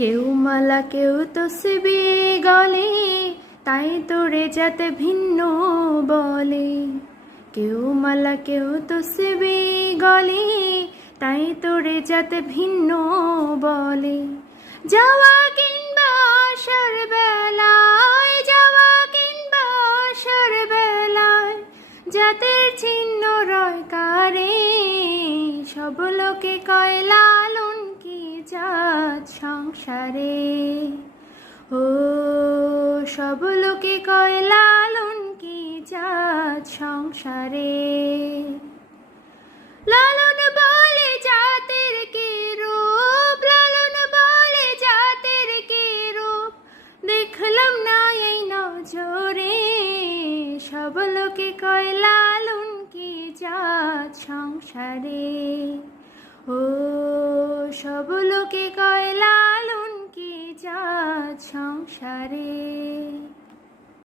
কেউ মালা কেউ তসবি গলে, তাই তোরে যাতে ভিন্ন বলে। কেউ মালা কেউ তসবি গলে, তাই তোরে যাতে ভিন্ন বলে। যাওয়া কিংবা আসার বেলায়, যাওয়া কিংবা আসার বেলায়, জাতের চিহ্ন রয় কারে। সব লোকে কয় লালন কি জাত সংসারে। ও সব লোকে কয় লালন কি জাত সংসারে। লালন বলে জাতের কি রূপ, লালন বলে জাতের কি রূপ, দেখলাম না এই নজরে। সব লোকে কয় লালন কি জাত সংসারে।